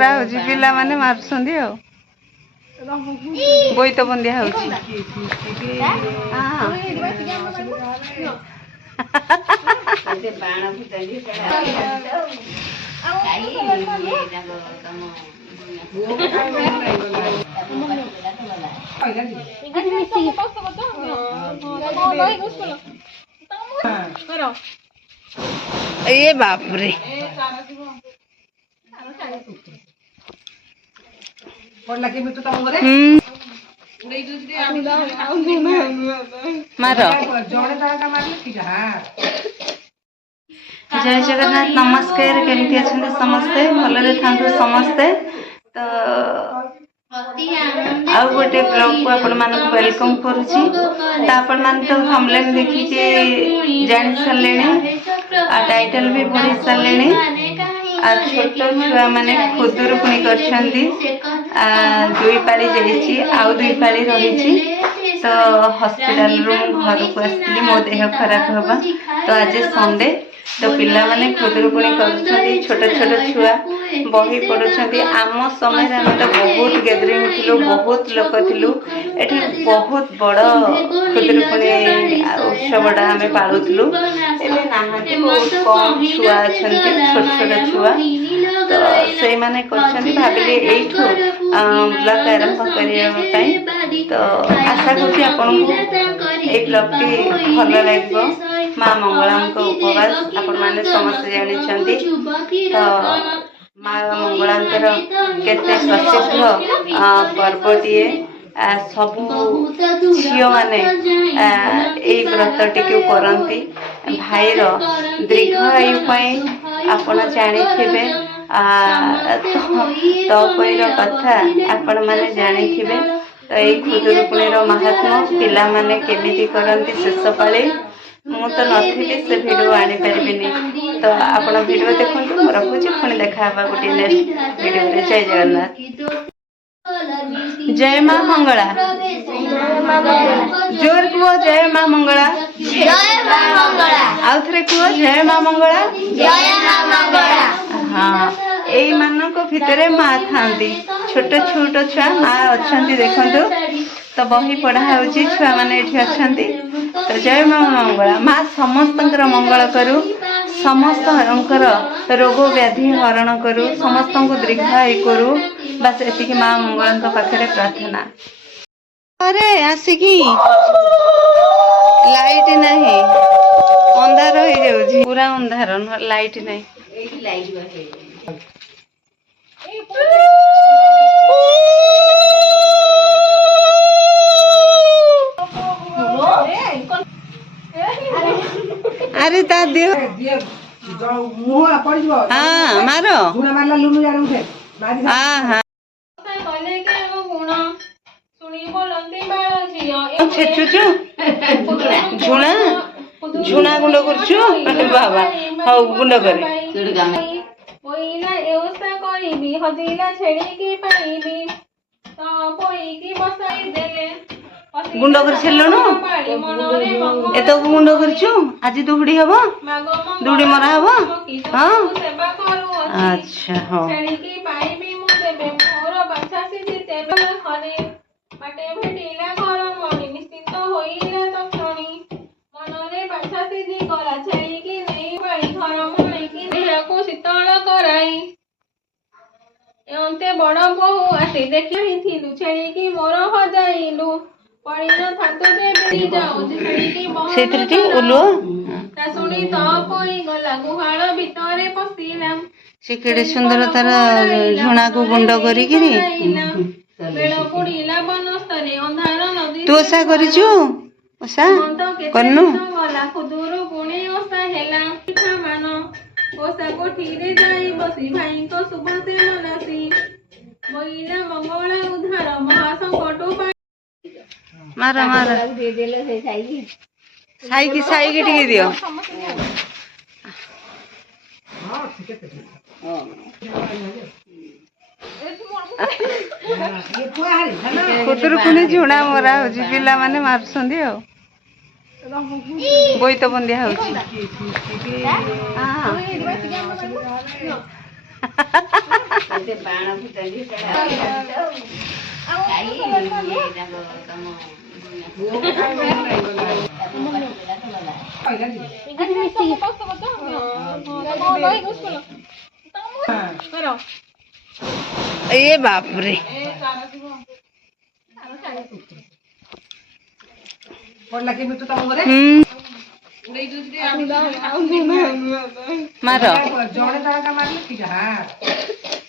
पिला माने मारुछंदी हो बोईत बंदिया होची ये बाप रे मारो जय जगन्नाथ नमस्कार केमती अच्छे समस्ते भलरे था समस्ते तो आउ गोटे ब्लॉग को आपण मानक वेलकम करुची तो आपण मान तो थंबनेल देखि के जानि सारले आ टाइटल भी पढ़ी सारले आ छोट छुआ माने खुदुरुकुणी करछंती दुई पाली जाइछि आउ दुई पाली रहिछि तो हॉस्पिटल रूम घर को आसली मो देह खराब होबा तो आज संडे तो पिला माने खुदुरुकुणी करछंती छोट छोट छुआ बही पढ़ुछंती आम समय रे हम तो बहुत गैदरिंग थिलु बहुत लोक थिलु एठी बहुत बड़ खुदुरुकुणी उत्सवटा आमे पालुथलु एबे नाहाती बहुत कम छुआ अछंती छोट छोट छुआ तो से माने करछंती भाबिले एठो ब्लॉग आरंभ करिया पई तो आशा करछि आपन को ए ब्लॉग टी भलो लागबो माँ मंगला को उपवास आपण माने समस्त जानि छंती तो माँ मंगलांकर केते प्रसिद्ध पर्वटीए सबू झील मैंने यही व्रतटी को करती भाईर दीर्घ आयु आपण जानी तपईर कथा आपण मैंने जानी तो यही खुदुरुकुणी महात्मा पिला माने केमिति करंती शेष पाली मु तो नथी से वीडियो आनी पारिबिनी तो आपण वीडियो देखंतु मो रखुची पुणी देखा हबा गोटे नेक्स्ट वीडियो रे जय जगन्नाथ जय माँ मंगला जोर कुह जय माँ मंगला आउ थे कुह जय माँ मंगला हाँ यही मानक भितर माँ था छोट छोट छुआ माँ अच्छा देखु तो बही पढ़ा होची छुआ मैंने अच्छा तो जय माँ मंगला माँ समस्त मंगल करू समस्त रोग व्याधि हरण करू समस्त को दीर्घायु करू बस एतिकी माँ मंगला पाखे प्रार्थना अरे आसिकी लाइट नहीं अंधार हो जाऊँ पूरा अंधार लाइट नहीं अरे ता दियो हाँ मारो हाँ हाँ छेचुचु झुणा झुणा गुंड करछु बाबा हौ गुंड करे पोइला एवसा करिबी हजिला छेड़ी पाइबी तो पोई की बसाई देले गुंड कर छेलनु ए तो गुंड करछु आज दुहड़ी हबो दुहड़ी मरा हबो हां अच्छा हो छेड़ी की पाइबी मु देबे मोर बाछा सिधि तेबे खने बाटे भेटिला घर मनी निश्चित होइला तो क्षणी मनरे बाछा सिधि करा छेड़ी की नहीं बाई घर मनी की देह को शीतल कराई एंते बड़ बहु आसी देखि थिलु छेड़ी की मोर हजाइलु पड़ी न थातो देबे जाऊ छेड़ी की बहुत सेत्रटी उलो ता सुनी तो कोई गला गुहाळ भितरे पसिलाम से केडे सुंदर तार झुणा को गुंड करी गिरी बेळ पुडीला बनस्तरे अंधार नदी तू ओसा करिछु ओसा करनु गला खुदुरु गुणी ओसा हेला मान ओसा कोठीरे जाई बसी भाई को शुभ से मनासी मोइला मंगला उद्धार महासंकट मारा मारा दे देले से साईकी साईकी टिके दियो हां ठीक है खुदुरुकुणी झुणा मरा होची पिला माने मारछंदी हो बोईत बंदिया होची ବାଣ ଫୁଟାନ୍ତି ए बापरे मार